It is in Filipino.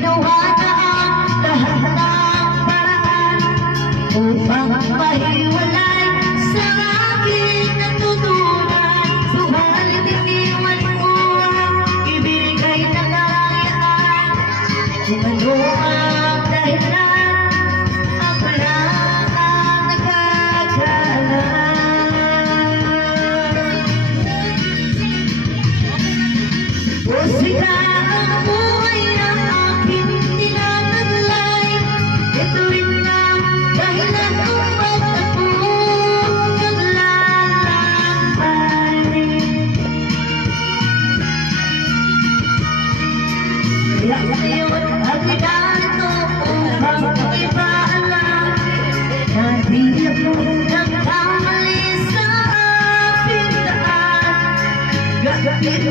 ginawa na ang lahat ng paraan upang mahiwalay sa aking natutunan. Subalit iniwan mo ang ibigay na kalayaan. Kung ano ang dahilan, ako lang ang nagkakalan. O sila ang buhay na aking tinataglay. Ito rin ang dahilan kung ba't ako naglalakbay. Kaya ngayon ang ginarito upang ipaalam na di ako nagkamali sa aking daan. Gagawin